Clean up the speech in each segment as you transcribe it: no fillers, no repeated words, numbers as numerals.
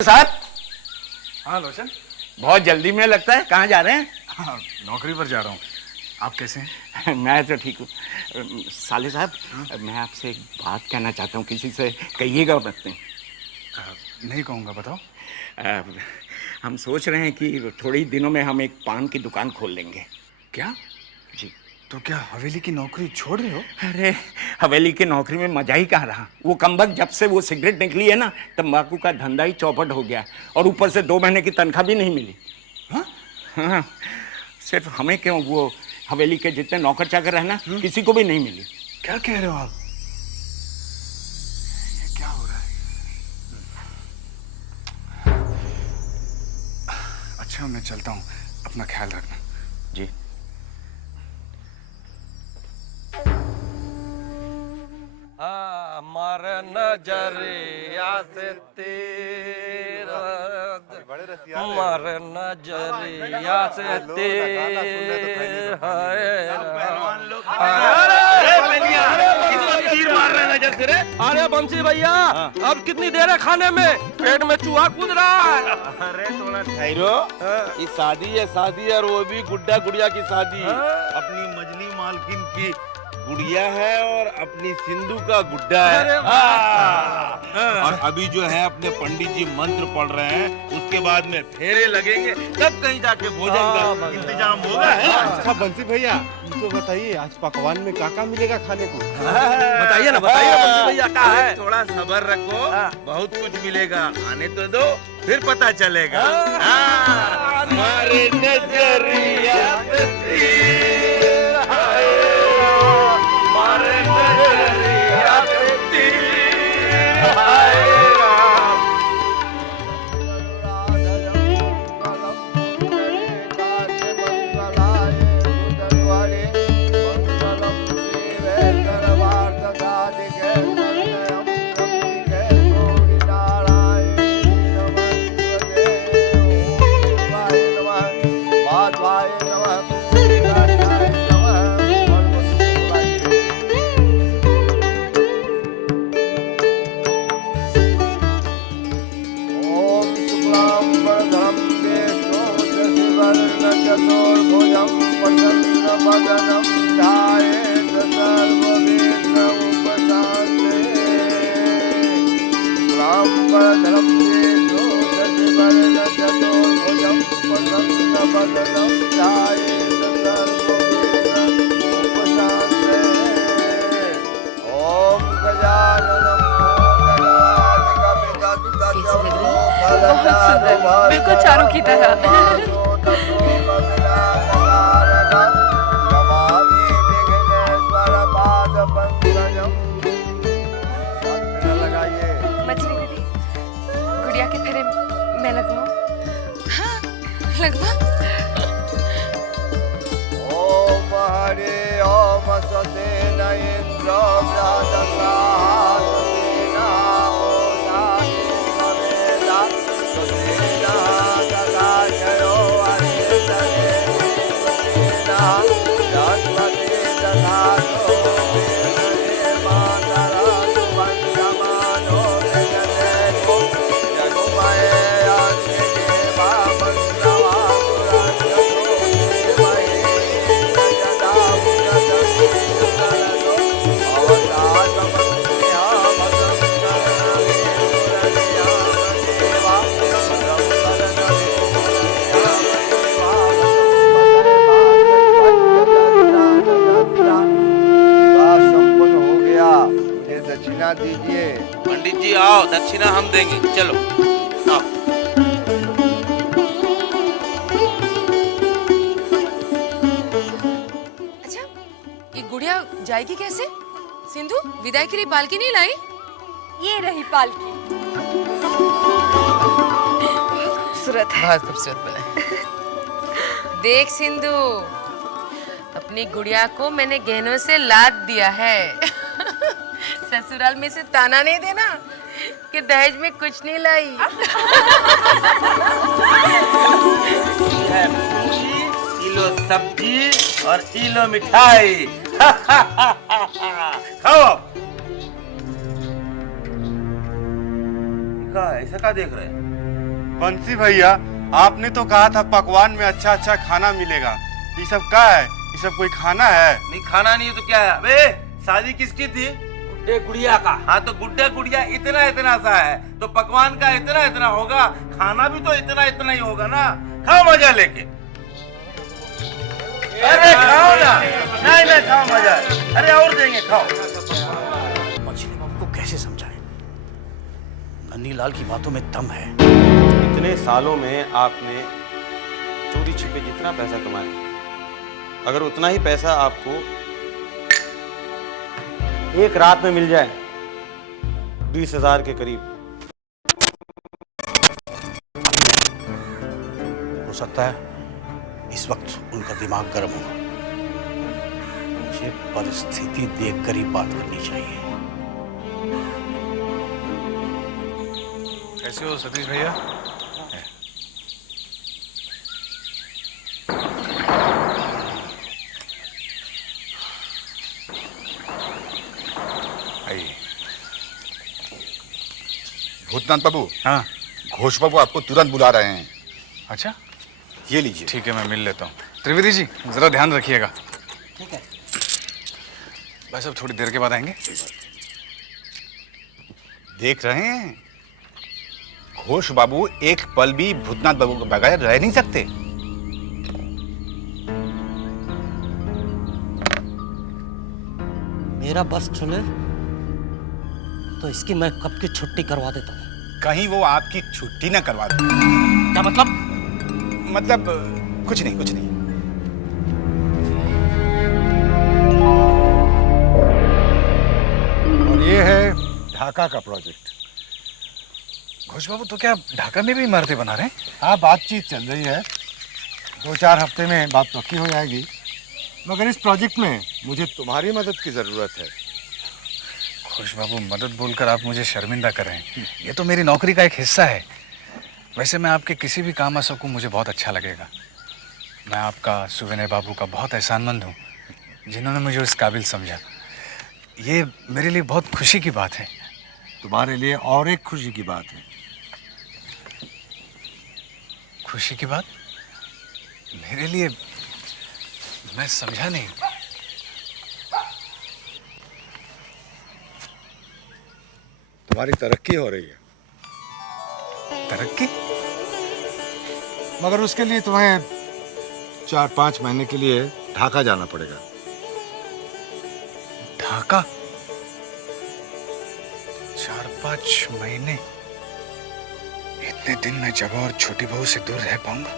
साहब। हाँ रोशन। बहुत जल्दी में लगता है, कहाँ जा रहे हैं? हाँ नौकरी पर जा रहा हूँ। आप कैसे हैं? मैं तो ठीक हूँ। साले साहब, मैं आपसे एक बात कहना चाहता हूँ, किसी से कहिएगा मत। नहीं कहूँगा, बताओ। हम सोच रहे हैं कि थोड़े ही दिनों में हम एक पान की दुकान खोल लेंगे। क्या? जी। तो क्या हवेली की नौकरी छोड़ रहे हो? अरे हवेली की नौकरी में मजा ही कहाँ रहा। वो कमबख्त जब से वो सिगरेट निकली है ना, तंबाकू का धंधा ही चौपट हो गया और ऊपर से 2 महीने की तनख्वाह भी नहीं मिली। हाँ? हाँ, सिर्फ हमें क्यों, वो हवेली के जितने नौकर चाकर है ना, किसी को भी नहीं मिली। क्या कह रहे हो आप? ये क्या हो रहा है? अच्छा मैं चलता हूँ, अपना ख्याल रखना। जी। हमारे नजरिया से तेरा, हमारे नजरिया से अरे बंसी भैया, अब कितनी देर है खाने में? पेट में चूहा कूद रहा है। अरे थोड़ा ठहरो, ये शादी है शादी, और वो भी गुड्डा गुड़िया की शादी। अपनी मजली मालकिन की गुड़िया है और अपनी सिंधु का गुड्डा है। और अभी जो है अपने पंडित जी मंत्र पढ़ रहे हैं, उसके बाद में फेरे लगेंगे, तब कहीं जाके भोजन का इंतजाम होगा। अच्छा बंसी भैया, तो बताइए आज पकवान में क्या मिलेगा खाने को? बताइए ना बंसी भैया, क्या है? थोड़ा सब्र रखो, बहुत कुछ मिलेगा, आने तो दो, फिर पता चलेगा। हमारे नजरिया से तीर है, हमारे नजरिया से तीर है। चतुर्भुजं प्रसन्नवदनं ध्यायेत् सर्वविघ्नोपशान्ते। शुक्लाम्बरधरं विष्णु शशिवर्णं चतुर्भुजं प्रसन्नवदनं ध्यायेत् सर्वविघ्नोपशान्ते। ॐ गजाननं बिल्कुल चारू की तरह। मछली दीदी, गुड़िया के फेरे मैं लगवाऊं? हाँ लगवा। ओम हरे ओम स्वस्तेन इंद्र दक्षिणा दीजिए। पंडित जी आओ, दक्षिणा हम देंगे, चलो आओ। अच्छा, ये गुड़िया जाएगी कैसे? सिंधु, विदाई के लिए पालकी नहीं लाई? ये रही पालकी। खूबसूरत है। बहुत खूबसूरत बना है। देख सिंधु, अपनी गुड़िया को मैंने गहनों से लाद दिया है। ससुराल में से ताना नहीं देना कि दहेज में कुछ नहीं लाई। किलो सब्जी और किलो मिठाई। खाओ। का ऐसा का देख रहे हैं? बंसी भैया, आपने तो कहा था पकवान में अच्छा अच्छा खाना मिलेगा। ये सब क्या है? ये सब कोई खाना है? नहीं खाना नहीं है तो क्या है? अबे शादी किसकी थी? गुड्डे गुड़िया का। हाँ तो गुड्डा गुड़िया इतना इतना सा है तो पकवान का इतना इतना होगा, खाना भी तो इतना इतना ही होगा ना। खाओ मजा लेके। अरे खाओ ना, नहीं नहीं खाओ मजा। अरे और देंगे, खाओ। मछली बाबू को कैसे समझाएं? नन्हीलाल की बातों में दम है। इतने सालों में आपने चोरी छिपे जितना पैसा कमाया, अगर उतना ही पैसा आपको एक रात में मिल जाए 20,000 के करीब, हो सकता है इस वक्त उनका दिमाग गर्म हो। मुझे परिस्थिति देखकर ही बात करनी चाहिए। कैसे हो सतीश भैया? आइए। भूतनाथ बाबू। हाँ। घोष बाबू आपको तुरंत बुला रहे हैं। अच्छा, ये लीजिए। ठीक है, मैं मिल लेता हूँ। त्रिवेदी जी जरा ध्यान रखिएगा। ठीक है। बस अब थोड़ी देर के बाद आएंगे। देख रहे हैं, घोष बाबू एक पल भी भूतनाथ बाबू के बगैर रह नहीं सकते। मेरा बस चले तो इसकी मैं कब की छुट्टी करवा देता हूँ। कहीं वो आपकी छुट्टी ना करवा दे। क्या मतलब? मतलब कुछ नहीं, कुछ नहीं। और ये है ढाका का प्रोजेक्ट। घोष बाबू, तो क्या आप ढाका में भी इमारतें बना रहे हैं? हाँ, बातचीत चल रही है। 2-4 हफ्ते में बात पक्की हो जाएगी। मगर इस प्रोजेक्ट में मुझे तुम्हारी मदद की जरूरत है। घोष बाबू, मदद बोलकर आप मुझे शर्मिंदा कर रहे हैं। ये तो मेरी नौकरी का एक हिस्सा है। वैसे मैं आपके किसी भी काम आ सकूं, मुझे बहुत अच्छा लगेगा। मैं आपका, सुवेने बाबू का बहुत एहसानमंद हूँ, जिन्होंने मुझे उस काबिल समझा। ये मेरे लिए बहुत खुशी की बात है। तुम्हारे लिए और एक खुशी की बात है। खुशी की बात? मेरे लिए? मैं समझा नहीं। तुम्हारी तरक्की हो रही है। तरक्की? मगर उसके लिए तुम्हें 4-5 महीने के लिए ढाका जाना पड़ेगा। ढाका? 4-5 महीने? इतने दिन मैं जगह और छोटी बहू से दूर रह पाऊंगा?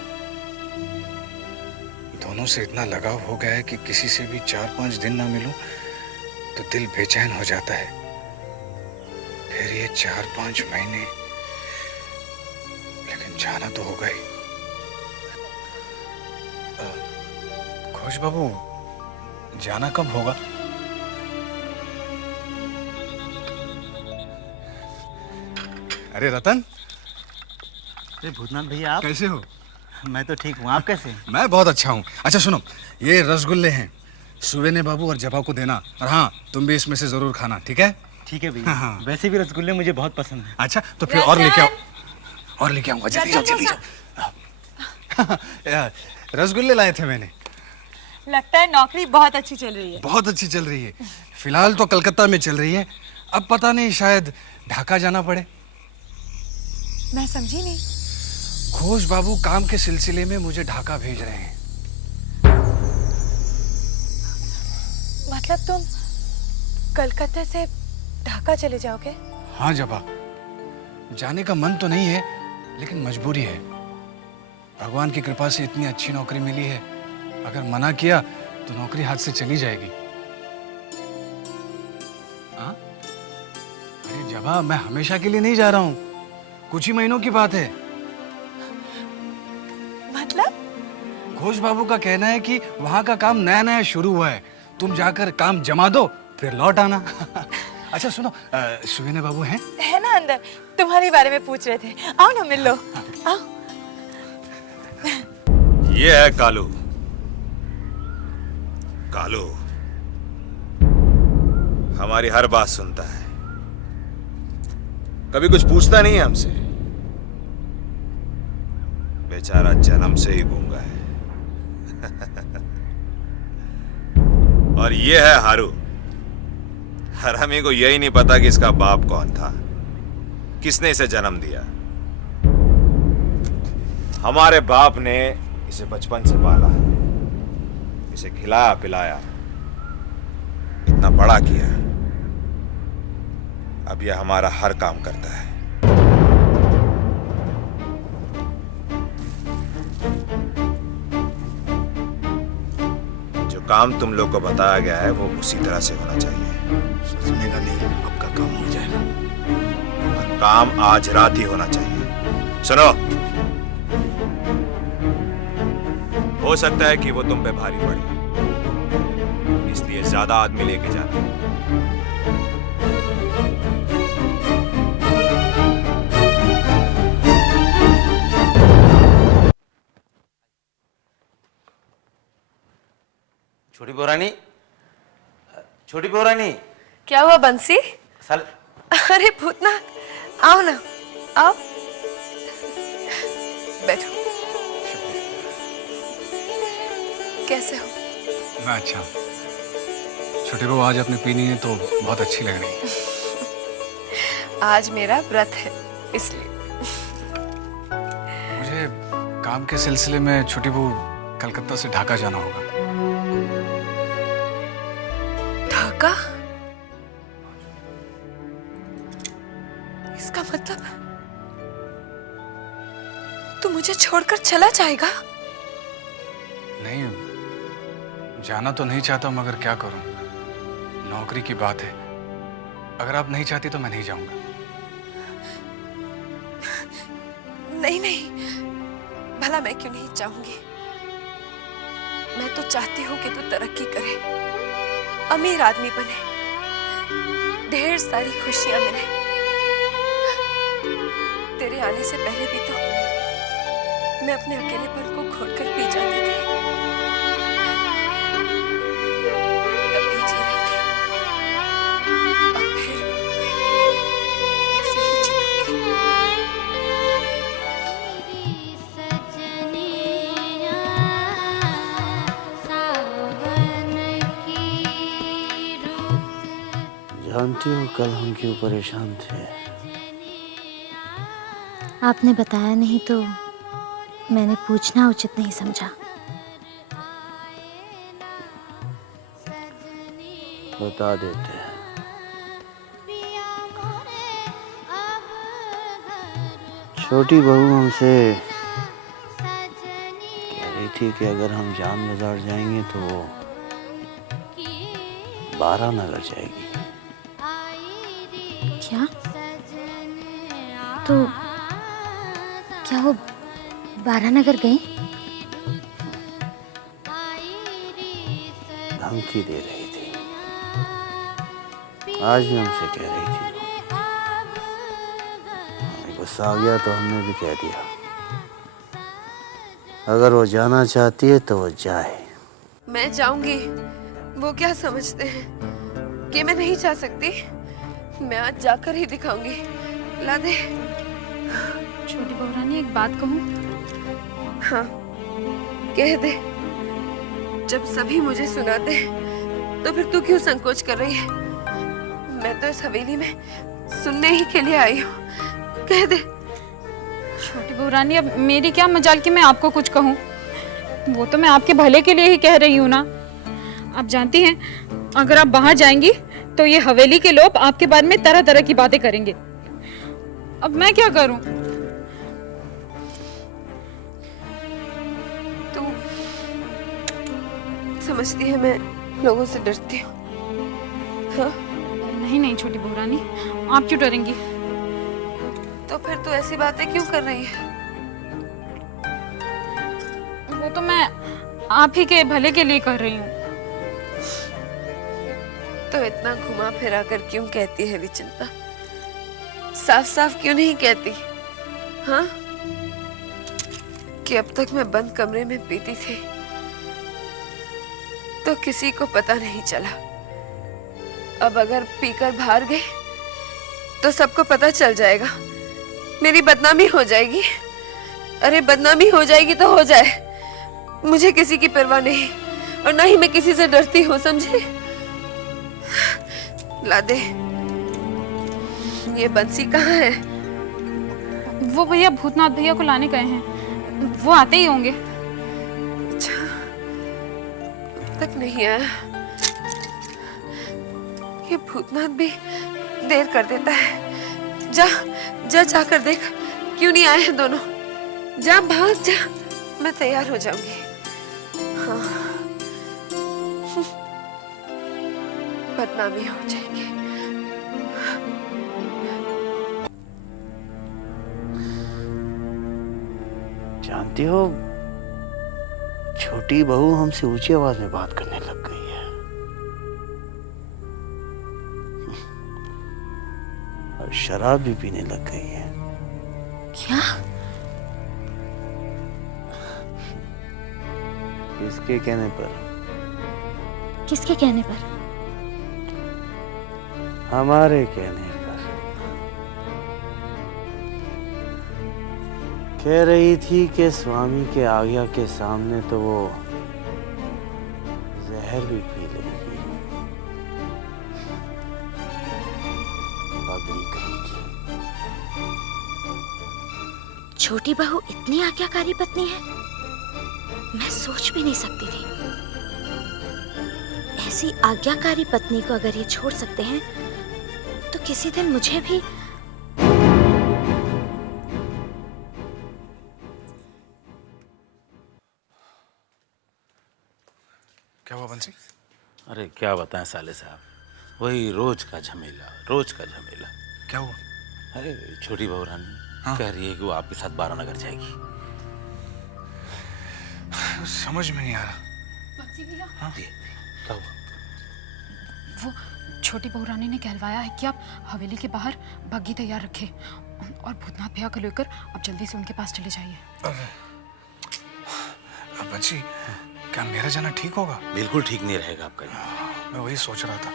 दोनों से इतना लगाव हो गया है कि किसी से भी 4-5 दिन ना मिलूं तो दिल बेचैन हो जाता है। फिर ये 4-5 महीने, लेकिन जाना तो होगा ही। घोष बाबू, जाना कब होगा? अरे रतन। अरे भूतनाथ भैया, आप कैसे हो? मैं तो ठीक हूँ, आप कैसे? मैं बहुत अच्छा हूँ। अच्छा सुनो, ये रसगुल्ले हैं, सुवेने बाबू और जबा को देना, और हाँ तुम भी इसमें से जरूर खाना, ठीक है? ठीक है भैया। हाँ। वैसे भी रसगुल्ले मुझे बहुत पसंद है। अच्छा तो फिर और लेके आओ, और लेके आऊंगा। जल्दी जाओ, जल्दी जाओ। रसगुल्ले लाए थे मैंने। लगता है नौकरी बहुत अच्छी चल रही है। बहुत अच्छी चल रही है। फिलहाल तो कलकत्ता में चल रही है, अब पता नहीं शायद ढाका जाना पड़े। मैं समझी नहीं। घोष बाबू काम के सिलसिले में मुझे ढाका भेज रहे हैं। मतलब तुम कलकत्ता से ढाका चले जाओगे? हाँ जबा, जाने का मन तो नहीं है, लेकिन मजबूरी है। भगवान की कृपा से इतनी अच्छी नौकरी मिली है, अगर मना किया तो नौकरी हाथ से चली जाएगी। हाँ? अरे जबा, मैं हमेशा के लिए नहीं जा रहा हूँ, कुछ ही महीनों की बात है। मतलब? घोष बाबू का कहना है कि वहाँ का काम नया नया शुरू हुआ है, तुम जाकर काम जमा दो फिर लौट आना। अच्छा सुनो, सुवेने बाबू हैं? है ना अंदर, तुम्हारे बारे में पूछ रहे थे। आओ ना, मिल लो। आओ। ये है कालू। कालू हमारी हर बात सुनता है, कभी कुछ पूछता नहीं है हमसे। बेचारा जन्म से ही गूंगा है। और ये है हारू। हरामी को यही नहीं पता कि इसका बाप कौन था, किसने इसे जन्म दिया। हमारे बाप ने इसे बचपन से पाला, इसे खिलाया पिलाया, इतना बड़ा किया। अब यह हमारा हर काम करता है। जो काम तुम लोग को बताया गया है वो उसी तरह से होना चाहिए। सुनेगा नहीं, आपका काम हो जाएगा। और काम आज रात ही होना चाहिए। सुनो, हो सकता है कि वो तुम पे भारी पड़े, इसलिए ज्यादा आदमी लेके जाना। छोटी बोरानी, छोटी बोरानी। क्या हुआ बंसी? साल अरे भूतनाथ, आओ ना, आओ, बैठो। कैसे हो? मैं अच्छा हूँ। छोटे बहू आज अपनी पीनी है तो बहुत अच्छी लग रही है। आज मेरा व्रत है इसलिए। मुझे काम के सिलसिले में छोटी बहू कलकत्ता से ढाका जाना होगा। ढाका? इसका मतलब तू मुझे छोड़कर चला जाएगा? नहीं, जाना तो नहीं चाहता मगर क्या करूं, नौकरी की बात है। अगर आप नहीं चाहती तो मैं नहीं जाऊंगा। नहीं नहीं, भला मैं क्यों नहीं चाहूंगी। मैं तो चाहती हूँ कि तू तरक्की करे, अमीर आदमी बने, ढेर सारी खुशियां मिले। तेरे आने से पहले भी तो मैं अपने अकेलेपन को घोटकर पी जाती थी। तब भी जी रही थी, अब फिर ऐसे ही जीऊंगी। जानती हो कल हम क्यों परेशान थे? आपने बताया नहीं तो मैंने पूछना उचित नहीं समझा। बता देते हैं। छोटी बहू हमसे कह रही थी कि अगर हम जान बाजार जाएंगे तो वो 12 नगर जाएगी। क्या? तो क्या वो 12 नगर गई? धमकी दे रही थी। आज भी हमसे कह रही थी। हमें गुस्सा आ गया तो हमने भी कह दिया, अगर वो जाना चाहती है तो वो जाए। मैं जाऊंगी। वो क्या समझते हैं कि मैं नहीं जा सकती? मैं आज जाकर ही दिखाऊंगी। ला दे। छोटी बहू एक बात कहूँ? हाँ, कह दे। जब सभी मुझे सुनाते तो फिर तू क्यों संकोच कर रही है? मैं तो इस हवेली में सुनने ही के लिए आई हूँ। कह दे। छोटी बहू रानी, अब मेरी क्या मजाल कि मैं आपको कुछ कहूँ? वो तो मैं आपके भले के लिए ही कह रही हूँ ना। आप जानती हैं, अगर आप बाहर जाएंगी तो ये हवेली के लोग आपके बारे में तरह तरह की बातें करेंगे। अब मैं क्या करूं? तू समझती है मैं लोगों से डरती हूँ? हाँ? नहीं नहीं छोटी बहू रानी, आप क्यों डरेंगी? तो फिर तू ऐसी बातें क्यों कर रही है? वो तो मैं आप ही के भले के लिए कर रही हूँ। तो इतना घुमा फिरा कर क्यों कहती है विचिंता? साफ साफ क्यों नहीं कहती? हाँ, कि अब तक मैं बंद कमरे में पीती थी तो किसी को पता नहीं चला। अब अगर पीकर बाहर गए तो सबको पता चल जाएगा, मेरी बदनामी हो जाएगी। अरे बदनामी हो जाएगी तो हो जाए, मुझे किसी की परवाह नहीं और ना ही मैं किसी से डरती हूँ, समझे? ला दे। ये बंसी कहाँ है? वो भैया भूतनाथ भैया को लाने गए हैं, वो आते ही होंगे। अच्छा, अब तक नहीं आया। ये भूतनाथ भी देर कर देता है। जा जा जाकर देख क्यों नहीं आए हैं दोनों। जा भाग जा, मैं तैयार हो जाऊंगी। हाँ, बदनामी हो जाएगी। जानती हो, छोटी बहू हमसे ऊंची आवाज में बात करने लग गई है और शराब भी पीने लग गई है। क्या? किसके कहने पर? किसके कहने पर? हमारे कहने पर। कह रही थी कि स्वामी के आज्ञा के सामने तो वो जहर भी पी लेगी। पगली कहेगी। छोटी बहू इतनी आज्ञाकारी पत्नी है, मैं सोच भी नहीं सकती थी। ऐसी आज्ञाकारी पत्नी को अगर ये छोड़ सकते हैं तो किसी दिन मुझे भी। क्या हुआ बंसी? अरे क्या बताएं साले साहब, वही रोज का झमेला, रोज का झमेला। क्या हुआ? अरे छोटी बहू रानी कह रही है कि वो आपके साथ बारानगर जाएगी। समझ में नहीं आ रहा। हाँ? क्या हुआ? वो छोटी बहू रानी ने कहलवाया है कि आप हवेली के बाहर बग्घी तैयार रखें और भूतनाथ भैया को लेकर आप जल्दी से उनके पास चले जाइए। अब बंसी, क्या मेरा जाना ठीक होगा? बिल्कुल ठीक नहीं रहेगा आपका जाना। मैं वही सोच रहा था।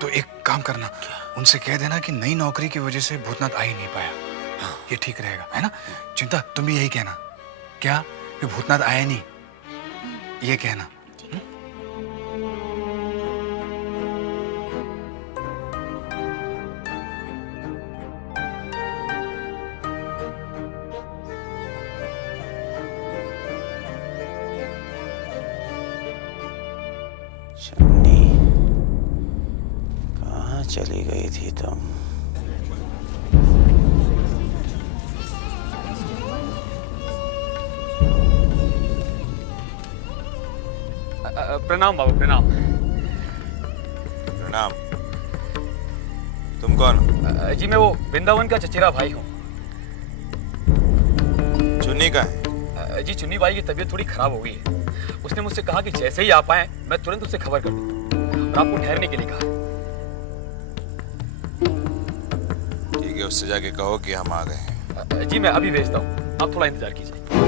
तो एक काम करना, उनसे कह देना कि नई नौकरी की वजह से भूतनाथ आ ही नहीं पाया। ये ठीक रहेगा, है ना? चिंता, तुम भी यही कहना। क्या? कि भूतनाथ आया नहीं, ये कहना। चन्नी, कहाँ चली गई थी तुम? प्रणाम बाबा, प्रणाम। प्रणाम। तुम कौन हो? जी मैं वो वृंदावन का चचेरा भाई हूँ। चुन्नी का है? जी चुन्नी बाई की तबीयत थोड़ी खराब हो गई है। उसने मुझसे कहा कि जैसे ही आप आए मैं तुरंत उससे खबर कर दूँ और आपको ठहरने के लिए कहा। ठीक है, उससे जाके कहो कि हम आ गए हैं। जी मैं अभी भेजता हूँ, आप थोड़ा इंतजार कीजिए।